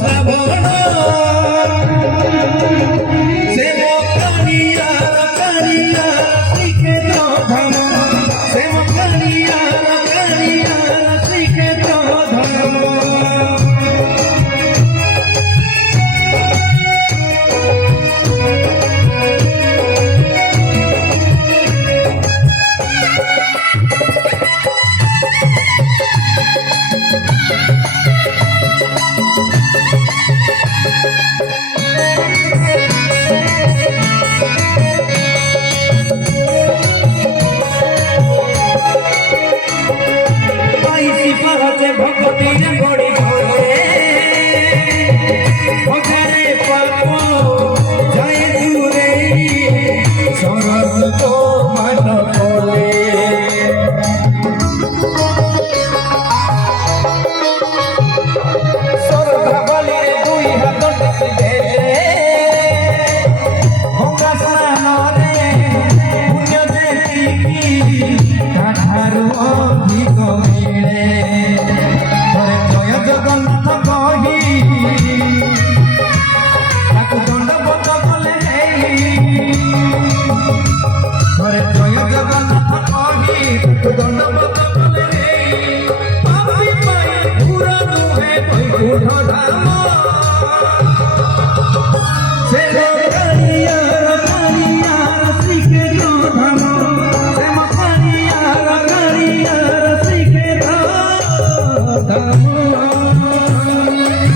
শ্রাবণ সে কানিয়া কানিয়া শিখে তো ধম সে কানিয়া কানিয়া শিখে তো ধম ভগতির গড়ি ধরে ভগরে পাপ জয় দূরে সরল তো মান বলে সরধা বলে দুই হাত দে ভঙ্গা স্নানরে পুণ্য দেখিকি কাঠারু অধিক মিলে জগন্নাথ কহি তাକୁ ଦଣ୍ଡବତ କଲେ ଥରେ ଜୟ ଜଗନ୍ନାଥ କହି ତାକୁ ଦଣ୍ଡବତ କଲେ ପାପି ପାଇଁ ପୁରା ନୁହେଁ ବୈକୁଣ୍ଠ ଧାମ ସେ